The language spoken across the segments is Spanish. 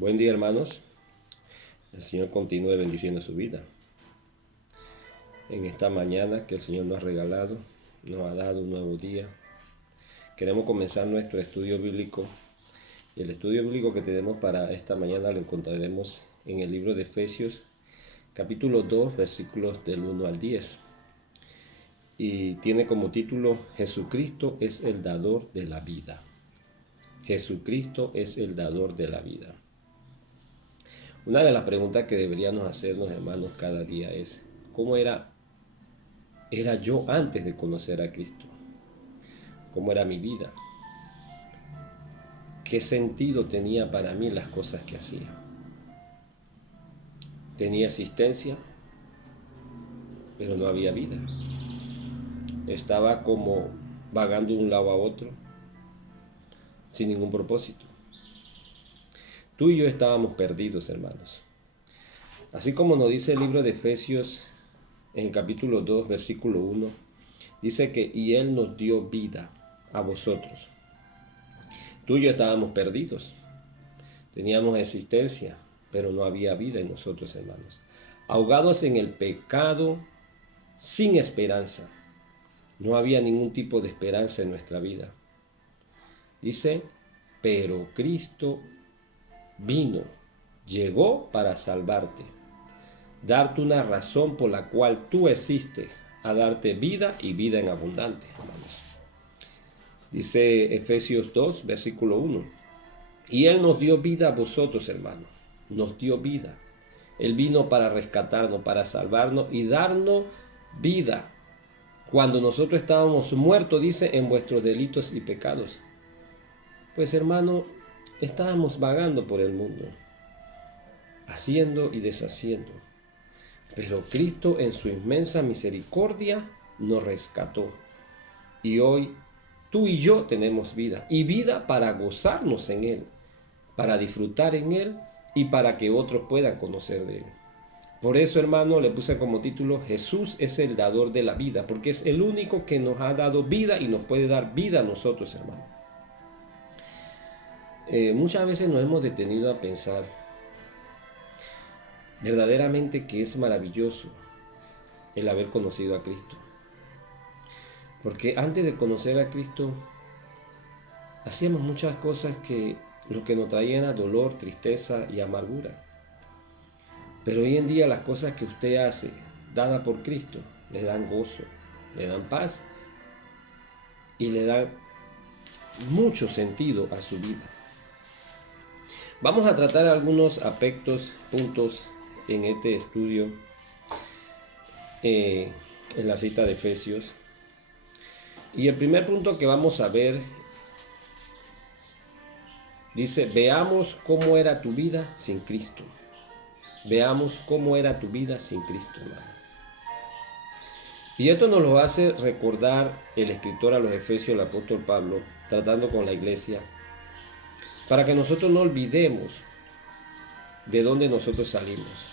Buen día, hermanos. El Señor continúe bendiciendo su vida. En esta mañana que el Señor nos ha regalado, nos ha dado un nuevo día. Queremos comenzar nuestro estudio bíblico. Y el estudio bíblico que tenemos para esta mañana lo encontraremos en el libro de Efesios, capítulo 2, versículos del 1 al 10. Y tiene como título: Jesucristo es el dador de la vida. Jesucristo es el dador de la vida. Una de las preguntas que deberíamos hacernos, hermanos, cada día es: ¿cómo era yo antes de conocer a Cristo? ¿Cómo era mi vida? ¿Qué sentido tenía para mí las cosas que hacía? Tenía existencia, pero no había vida. Estaba como vagando de un lado a otro, sin ningún propósito. Tú y yo estábamos perdidos, hermanos. Así como nos dice el libro de Efesios en el capítulo 2, versículo 1, dice que y Él nos dio vida a vosotros. Tú y yo estábamos perdidos. Teníamos existencia, pero no había vida en nosotros, hermanos. Ahogados en el pecado, sin esperanza. No había ningún tipo de esperanza en nuestra vida. Dice, pero Cristo vino, llegó para salvarte, darte una razón por la cual tú existes, a darte vida y vida en abundante, hermanos. Dice Efesios 2, versículo 1. Y Él nos dio vida a vosotros, hermanos. Nos dio vida. Él vino para rescatarnos, para salvarnos y darnos vida. Cuando nosotros estábamos muertos, dice, en vuestros delitos y pecados. Pues, hermano, estábamos vagando por el mundo, haciendo y deshaciendo. Pero Cristo, en su inmensa misericordia, nos rescató. Y hoy tú y yo tenemos vida. Y vida para gozarnos en Él, para disfrutar en Él y para que otros puedan conocer de Él. Por eso, hermano, le puse como título: Jesús es el dador de la vida, porque es el único que nos ha dado vida y nos puede dar vida a nosotros, hermano. Muchas veces nos hemos detenido a pensar verdaderamente que es maravilloso el haber conocido a Cristo. Porque antes de conocer a Cristo, hacíamos muchas cosas que lo que nos traían era dolor, tristeza y amargura. Pero hoy en día las cosas que usted hace, dadas por Cristo, le dan gozo, le dan paz y le dan mucho sentido a su vida. Vamos a tratar algunos aspectos, puntos en este estudio, en la cita de Efesios. Y el primer punto que vamos a ver dice: veamos cómo era tu vida sin Cristo. Veamos cómo era tu vida sin Cristo, hermano. Y esto nos lo hace recordar el escritor a los Efesios, el apóstol Pablo, tratando con la iglesia, para que nosotros no olvidemos de dónde nosotros salimos,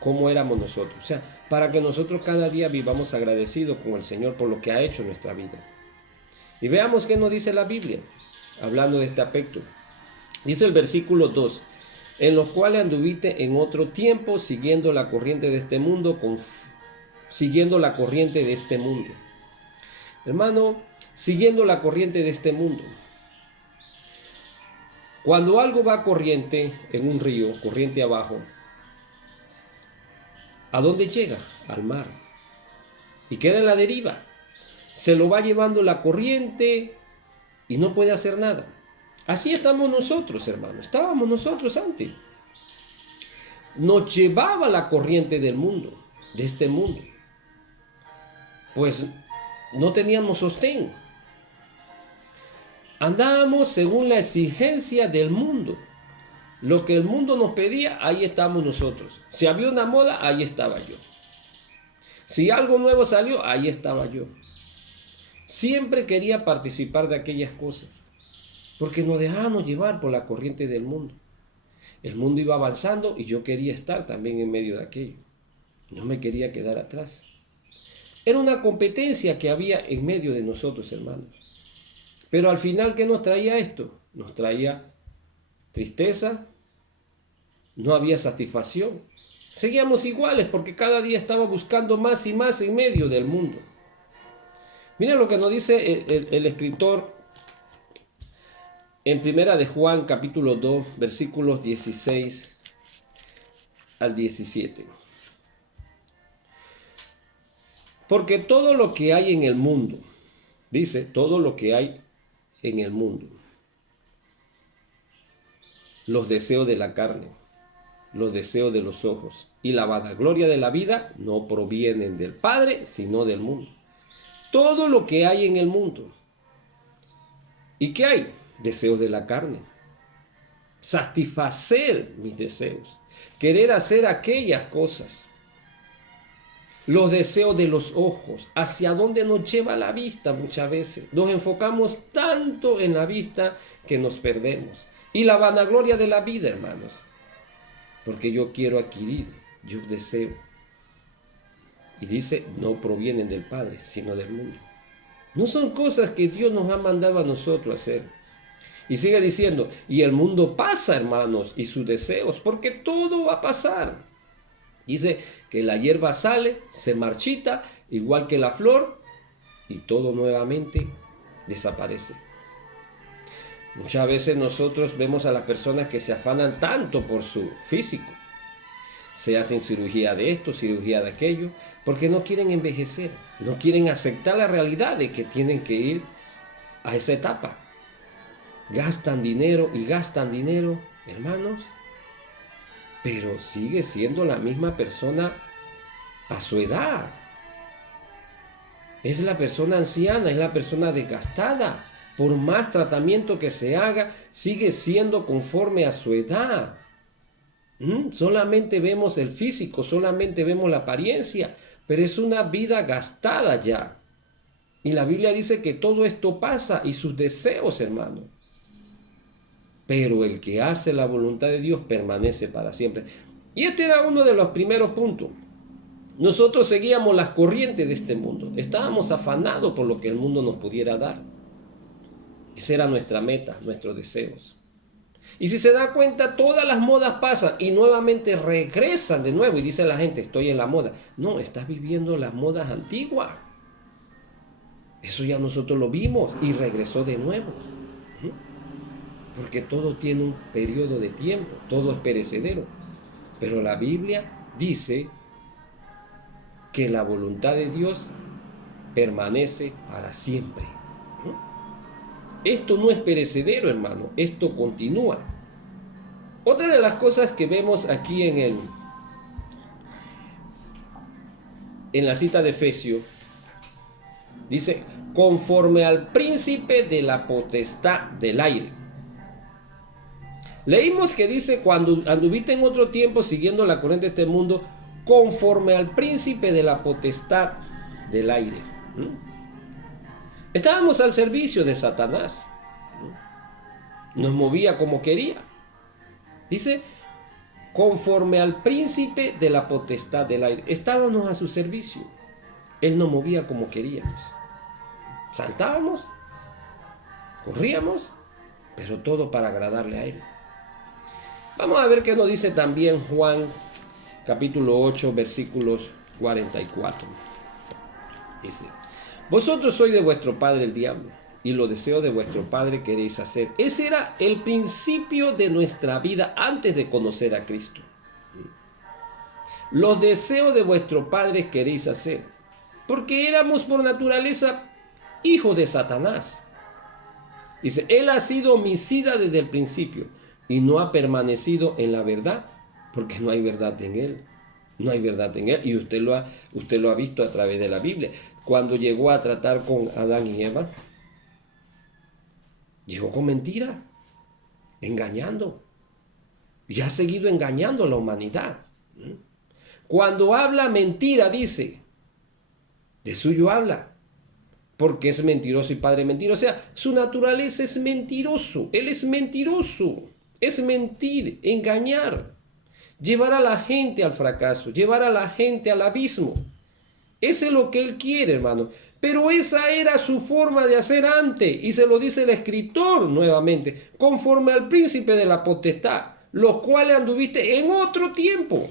cómo éramos nosotros. O sea, para que nosotros cada día vivamos agradecidos con el Señor por lo que ha hecho en nuestra vida. Y veamos qué nos dice la Biblia, hablando de este aspecto. Dice el versículo 2, en los cuales anduviste en otro tiempo, siguiendo la corriente de este mundo, siguiendo la corriente de este mundo. Hermano, siguiendo la corriente de este mundo. Cuando algo va corriente en un río, corriente abajo, ¿a dónde llega? Al mar. Y queda en la deriva. Se lo va llevando la corriente y no puede hacer nada. Así estamos nosotros, hermanos. Estábamos nosotros antes. Nos llevaba la corriente del mundo, de este mundo. Pues no teníamos sostén. Andábamos según la exigencia del mundo. Lo que el mundo nos pedía, ahí estamos nosotros. Si había una moda, ahí estaba yo. Si algo nuevo salió, ahí estaba yo. Siempre quería participar de aquellas cosas, porque nos dejábamos llevar por la corriente del mundo. El mundo iba avanzando y yo quería estar también en medio de aquello. No me quería quedar atrás. Era una competencia que había en medio de nosotros, hermanos. Pero al final, ¿qué nos traía esto? Nos traía tristeza, no había satisfacción. Seguíamos iguales porque cada día estaba buscando más y más en medio del mundo. Miren lo que nos dice el escritor en Primera de Juan, capítulo 2, versículos 16 al 17. Porque todo lo que hay en el mundo, dice, todo lo que hay en el mundo, los deseos de la carne, los deseos de los ojos y la vanagloria de la vida no provienen del Padre, sino del mundo. Todo lo que hay en el mundo. ¿Y qué hay? Deseos de la carne. Satisfacer mis deseos. Querer hacer aquellas cosas. Los deseos de los ojos. ¿Hacia dónde nos lleva la vista muchas veces? Nos enfocamos tanto en la vista que nos perdemos. Y la vanagloria de la vida, hermanos. Porque yo quiero adquirir, yo deseo. Y dice, no provienen del Padre, sino del mundo. No son cosas que Dios nos ha mandado a nosotros hacer. Y sigue diciendo, y el mundo pasa, hermanos, y sus deseos, porque todo va a pasar. Dice que la hierba sale, se marchita, igual que la flor, y todo nuevamente desaparece. Muchas veces nosotros vemos a las personas que se afanan tanto por su físico. Se hacen cirugía de esto, cirugía de aquello, porque no quieren envejecer, no quieren aceptar la realidad de que tienen que ir a esa etapa. Gastan dinero y gastan dinero, hermanos, pero sigue siendo la misma persona a su edad. Es la persona anciana, es la persona desgastada. Por más tratamiento que se haga, sigue siendo conforme a su edad. Solamente vemos el físico, solamente vemos la apariencia, pero es una vida gastada ya. Y la Biblia dice que todo esto pasa y sus deseos, hermano. Pero el que hace la voluntad de Dios permanece para siempre. Y este era uno de los primeros puntos. Nosotros seguíamos las corrientes de este mundo. Estábamos afanados por lo que el mundo nos pudiera dar. Esa era nuestra meta, nuestros deseos. Y si se da cuenta, todas las modas pasan y nuevamente regresan de nuevo. Y dice la gente, estoy en la moda. No, estás viviendo las modas antiguas. Eso ya nosotros lo vimos y regresó de nuevo. Porque todo tiene un periodo de tiempo, todo es perecedero. Pero la Biblia dice que la voluntad de Dios permanece para siempre. Esto no es perecedero, hermano, esto continúa. Otra de las cosas que vemos aquí en la cita de Efesios, dice, conforme al príncipe de la potestad del aire. Leímos que dice, cuando anduviste en otro tiempo siguiendo la corriente de este mundo, conforme al príncipe de la potestad del aire. Estábamos al servicio de Satanás. Nos movía como quería. Dice, conforme al príncipe de la potestad del aire. Estábamos a su servicio. Él nos movía como queríamos. Saltábamos, corríamos, pero todo para agradarle a él. Vamos a ver qué nos dice también Juan, capítulo 8, versículos 44. Dice, vosotros sois de vuestro padre el diablo, y los deseos de vuestro padre queréis hacer. Ese era el principio de nuestra vida antes de conocer a Cristo. Los deseos de vuestro padre queréis hacer, porque éramos por naturaleza hijos de Satanás. Dice, él ha sido homicida desde el principio, y no ha permanecido en la verdad, porque no hay verdad en él. No hay verdad en él, y usted lo ha visto a través de la Biblia. Cuando llegó a tratar con Adán y Eva, llegó con mentira, engañando, y ha seguido engañando a la humanidad. Cuando habla mentira, dice, de suyo habla, porque es mentiroso y padre mentiroso. O sea, su naturaleza es mentiroso, él es mentiroso, es mentir, engañar, llevar a la gente al fracaso, llevar a la gente al abismo. Ese es lo que él quiere, hermano. Pero esa era su forma de hacer antes. Y se lo dice el escritor nuevamente. Conforme al príncipe de la potestad. los cuales anduviste en otro tiempo.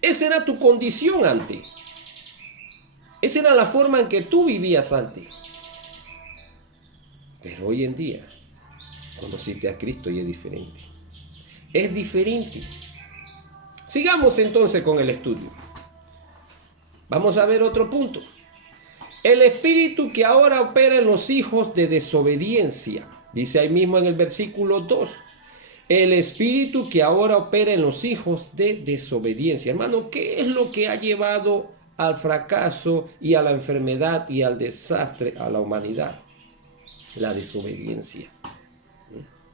Esa era tu condición antes. Esa era la forma en que tú vivías antes. Pero hoy en día conociste a Cristo y es diferente. Es diferente. Sigamos entonces con el estudio. Vamos a ver otro punto. El espíritu que ahora opera en los hijos de desobediencia. Dice ahí mismo en el versículo 2. El espíritu que ahora opera en los hijos de desobediencia. Hermano, ¿qué es lo que ha llevado al fracaso y a la enfermedad y al desastre a la humanidad? La desobediencia.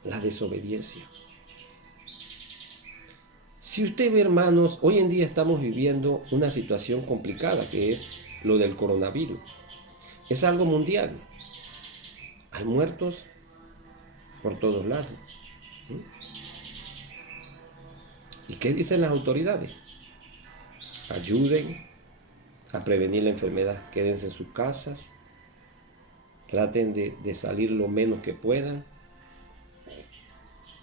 La desobediencia. Si usted ve, hermanos, hoy en día estamos viviendo una situación complicada que es lo del coronavirus. Es algo mundial. Hay muertos por todos lados. ¿Y qué dicen las autoridades? Ayuden a prevenir la enfermedad. Quédense en sus casas. Traten de salir lo menos que puedan.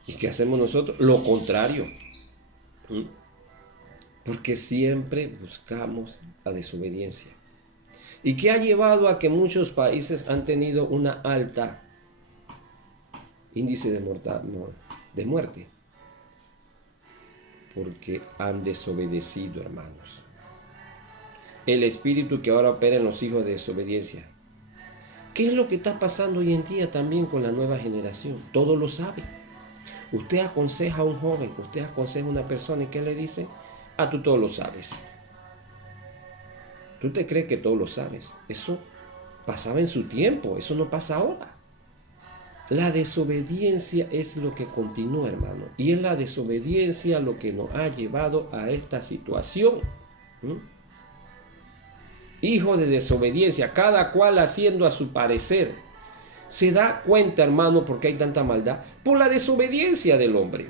¿Y qué hacemos nosotros? Lo contrario. Porque siempre buscamos la desobediencia. ¿Y qué ha llevado a que muchos países han tenido una alta índice de muerte? Porque han desobedecido, hermanos. El espíritu que ahora opera en los hijos de desobediencia. ¿Qué es lo que está pasando hoy en día también con la nueva generación? Todos lo saben. Usted aconseja a un joven, usted aconseja a una persona, ¿y qué le dice? Ah, tú todo lo sabes. ¿Tú te crees que todo lo sabes? Eso pasaba en su tiempo, eso no pasa ahora. La desobediencia es lo que continúa, hermano. Y es la desobediencia lo que nos ha llevado a esta situación. Hijo de desobediencia, cada cual haciendo a su parecer. Se da cuenta, hermano, por qué hay tanta maldad. Por la desobediencia del hombre.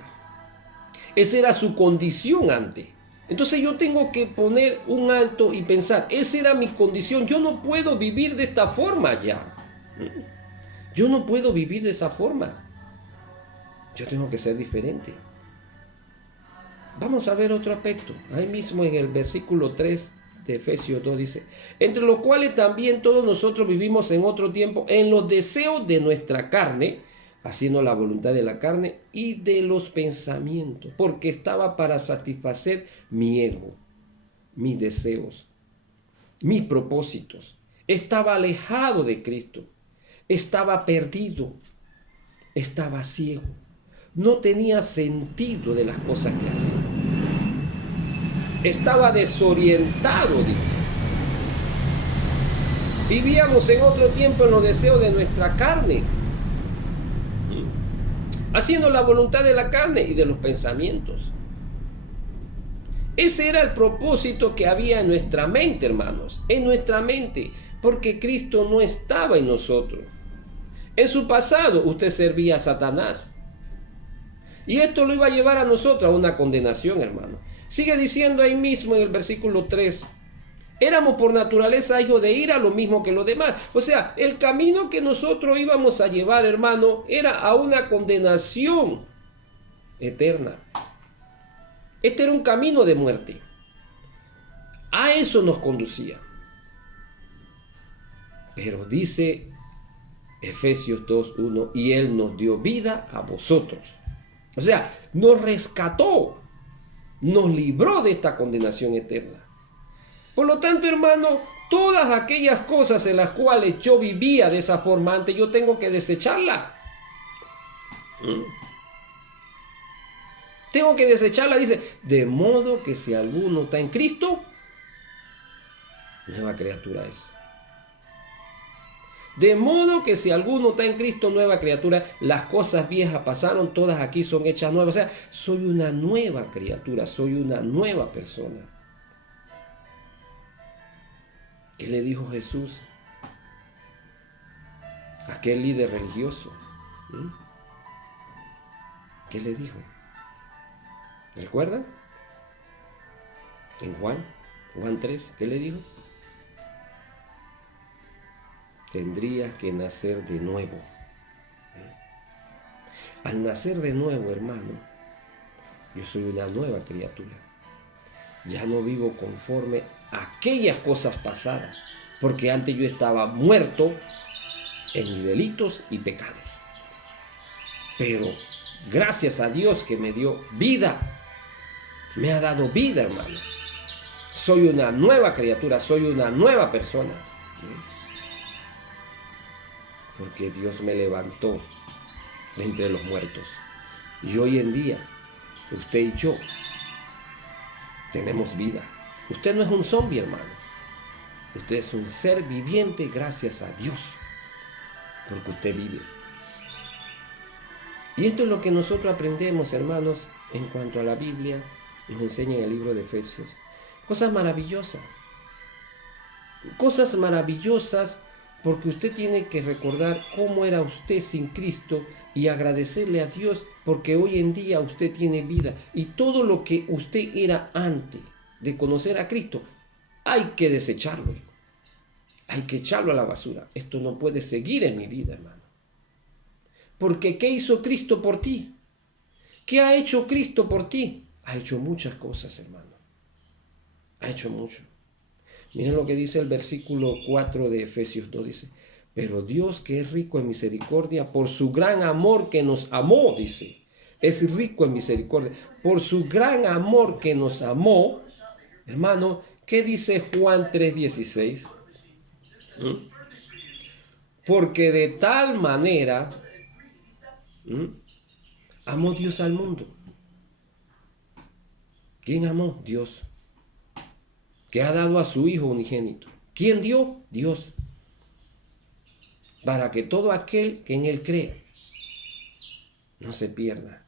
Esa era su condición antes. Entonces yo tengo que poner un alto y pensar, esa era mi condición. Yo no puedo vivir de esta forma ya. Yo no puedo vivir de esa forma. Yo tengo que ser diferente. Vamos a ver otro aspecto. Ahí mismo en el versículo 3 de Efesios 2 dice, entre los cuales también todos nosotros vivimos en otro tiempo en los deseos de nuestra carne, haciendo la voluntad de la carne y de los pensamientos, porque estaba para satisfacer mi ego, mis deseos, mis propósitos. Estaba alejado de Cristo, estaba perdido, estaba ciego, no tenía sentido de las cosas que hacía. Estaba desorientado, dice. Vivíamos en otro tiempo en los deseos de nuestra carne, haciendo la voluntad de la carne y de los pensamientos. Ese era el propósito que había en nuestra mente, hermanos, en nuestra mente, porque Cristo no estaba en nosotros. En su pasado usted servía a Satanás. Y esto lo iba a llevar a nosotros a una condenación, hermano. Sigue diciendo ahí mismo en el versículo 3. Éramos por naturaleza hijos de ira, lo mismo que los demás. O sea, el camino que nosotros íbamos a llevar, hermano, era a una condenación eterna. Este era un camino de muerte. A eso nos conducía. Pero dice Efesios 2:1, y Él nos dio vida a vosotros. O sea, nos rescató, nos libró de esta condenación eterna. Por lo tanto, hermano, todas aquellas cosas en las cuales yo vivía de esa forma antes, yo tengo que desecharla. Tengo que desecharla, dice, de modo que si alguno está en Cristo, nueva criatura es. De modo que si alguno está en Cristo, nueva criatura, las cosas viejas pasaron, todas aquí son hechas nuevas. O sea, soy una nueva criatura, soy una nueva persona. ¿Qué le dijo Jesús a aquel líder religioso? ¿Qué le dijo? ¿Recuerdan? En Juan 3, ¿qué le dijo? Tendrías que nacer de nuevo. Al nacer de nuevo, hermano, yo soy una nueva criatura. Ya no vivo conforme a aquellas cosas pasadas, porque antes yo estaba muerto en mis delitos y pecados. Pero gracias a Dios que me dio vida, me ha dado vida, hermano. Soy una nueva criatura, soy una nueva persona. Porque Dios me levantó de entre los muertos. Y hoy en día, usted y yo tenemos vida. Usted no es un zombie, hermano. Usted es un ser viviente gracias a Dios. Porque usted vive. Y esto es lo que nosotros aprendemos, hermanos, en cuanto a la Biblia. Nos enseña en el libro de Efesios. Cosas maravillosas. Cosas maravillosas porque usted tiene que recordar cómo era usted sin Cristo y agradecerle a Dios porque hoy en día usted tiene vida. Y todo lo que usted era antes de conocer a Cristo, hay que desecharlo. Hay que echarlo a la basura. Esto no puede seguir en mi vida, hermano. Porque ¿qué hizo Cristo por ti? ¿Qué ha hecho Cristo por ti? Ha hecho muchas cosas, hermano. Ha hecho mucho. Miren lo que dice el versículo 4 de Efesios 2, dice, pero Dios que es rico en misericordia, por su gran amor que nos amó, dice, es rico en misericordia, por su gran amor que nos amó, hermano, ¿qué dice Juan 3:16? Porque de tal manera amó Dios al mundo. ¿Quién amó? Dios. Que ha dado a su Hijo unigénito. ¿Quién dio? Dios. Para que todo aquel que en Él cree no se pierda.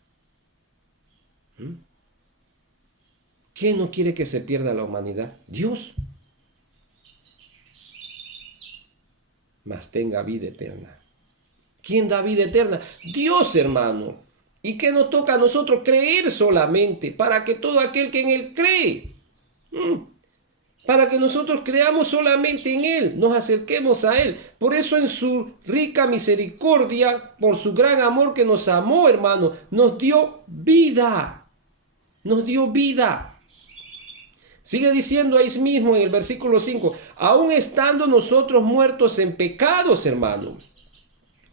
¿Quién no quiere que se pierda la humanidad? Dios. Mas tenga vida eterna. ¿Quién da vida eterna? Dios, hermano. ¿Y qué nos toca a nosotros? Creer solamente, para que todo aquel que en Él cree, para que nosotros creamos solamente en Él, nos acerquemos a Él. Por eso en su rica misericordia, por su gran amor que nos amó, hermano, nos dio vida. Nos dio vida. Sigue diciendo ahí mismo en el versículo 5, aún estando nosotros muertos en pecados, hermano.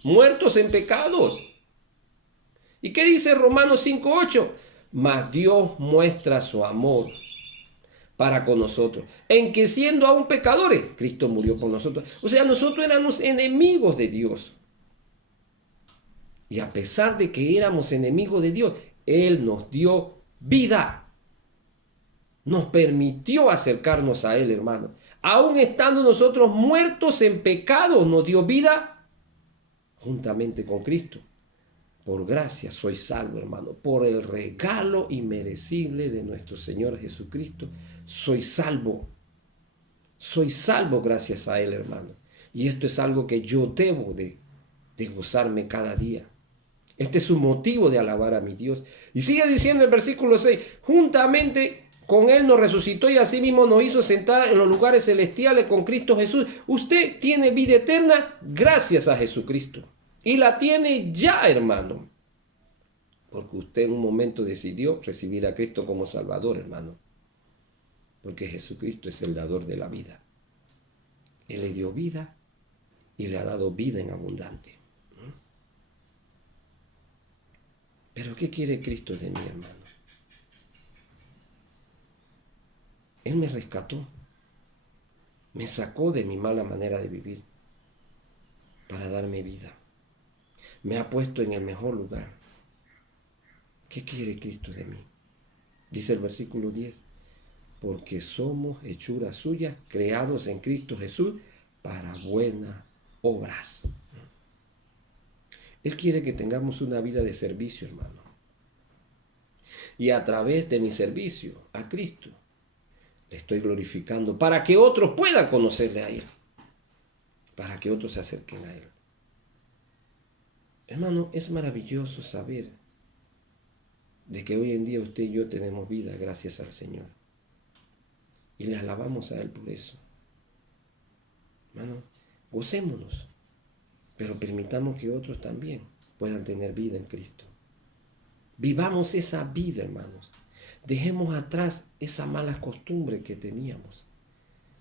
Muertos en pecados. ¿Y qué dice Romanos 5:8? Mas Dios muestra su amor para con nosotros, en que siendo aún pecadores, Cristo murió por nosotros. O sea, nosotros éramos enemigos de Dios. Y a pesar de que éramos enemigos de Dios, Él nos dio vida. Nos permitió acercarnos a Él, hermano. Aún estando nosotros muertos en pecado, nos dio vida juntamente con Cristo. Por gracia soy salvo, hermano. Por el regalo inmerecible de nuestro Señor Jesucristo, soy salvo. Soy salvo gracias a Él, hermano. Y esto es algo que yo debo de gozarme cada día. Este es un motivo de alabar a mi Dios. Y sigue diciendo el versículo 6, juntamente con Él nos resucitó y asimismo nos hizo sentar en los lugares celestiales con Cristo Jesús. Usted tiene vida eterna gracias a Jesucristo. Y la tiene ya, hermano. Porque usted en un momento decidió recibir a Cristo como Salvador, hermano. Porque Jesucristo es el dador de la vida. Él le dio vida y le ha dado vida en abundante. Pero ¿qué quiere Cristo de mí, hermano? Él me rescató. Me sacó de mi mala manera de vivir para darme vida. Me ha puesto en el mejor lugar. ¿Qué quiere Cristo de mí? Dice el versículo 10. Porque somos hechura suya, creados en Cristo Jesús para buenas obras. Él quiere que tengamos una vida de servicio, hermano. Y a través de mi servicio a Cristo, le estoy glorificando para que otros puedan conocerle a Él. Para que otros se acerquen a Él. Hermano, es maravilloso saber de que hoy en día usted y yo tenemos vida gracias al Señor. Y le alabamos a Él por eso. Hermano, gocémonos, pero permitamos que otros también puedan tener vida en Cristo. Vivamos esa vida, hermanos. Dejemos atrás esa mala costumbre que teníamos,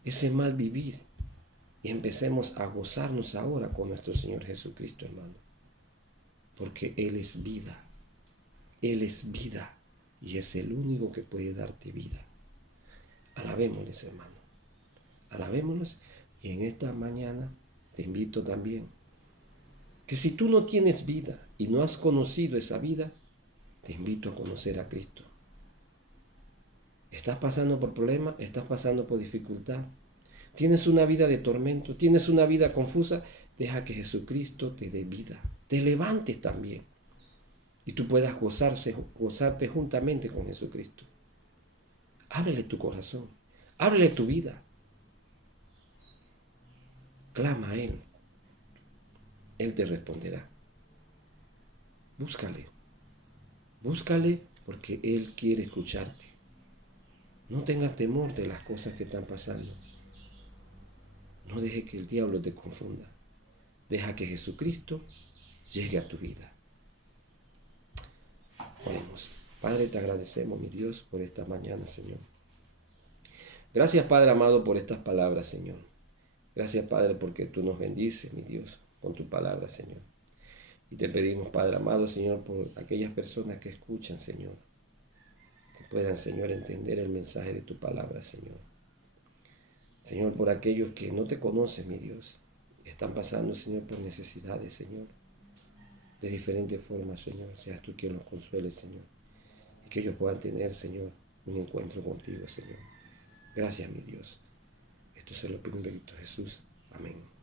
ese mal vivir, y empecemos a gozarnos ahora con nuestro Señor Jesucristo, hermano. Porque Él es vida. Él es vida y es el único que puede darte vida. Alabémosles, hermano. Alabémonos. Y en esta mañana te invito también que si tú no tienes vida y no has conocido esa vida, te invito a conocer a Cristo. ¿Estás pasando por problemas? ¿Estás pasando por dificultad? ¿Tienes una vida de tormento? ¿Tienes una vida confusa? Deja que Jesucristo te dé vida. Te levantes también. Y tú puedas gozarte juntamente con Jesucristo. Ábrele tu corazón. Ábrele tu vida. Clama a Él. Él te responderá. Búscale. Búscale porque Él quiere escucharte. No tengas temor de las cosas que están pasando. No deje que el diablo te confunda. Deja que Jesucristo llegue a tu vida. Oremos. Padre, te agradecemos, mi Dios, por esta mañana, Señor. Gracias, Padre amado, por estas palabras, Señor. Gracias, Padre, porque tú nos bendices, mi Dios, con tu palabra, Señor. Y te pedimos, Padre amado, Señor, por aquellas personas que escuchan, Señor, que puedan, Señor, entender el mensaje de tu palabra, Señor. Señor, por aquellos que no te conocen, mi Dios, están pasando, Señor, por necesidades, Señor, de diferentes formas, Señor. Seas tú quien los consuele, Señor, y que ellos puedan tener, Señor, un encuentro contigo, Señor. Gracias, mi Dios. Esto se lo pido en Cristo Jesús. Amén.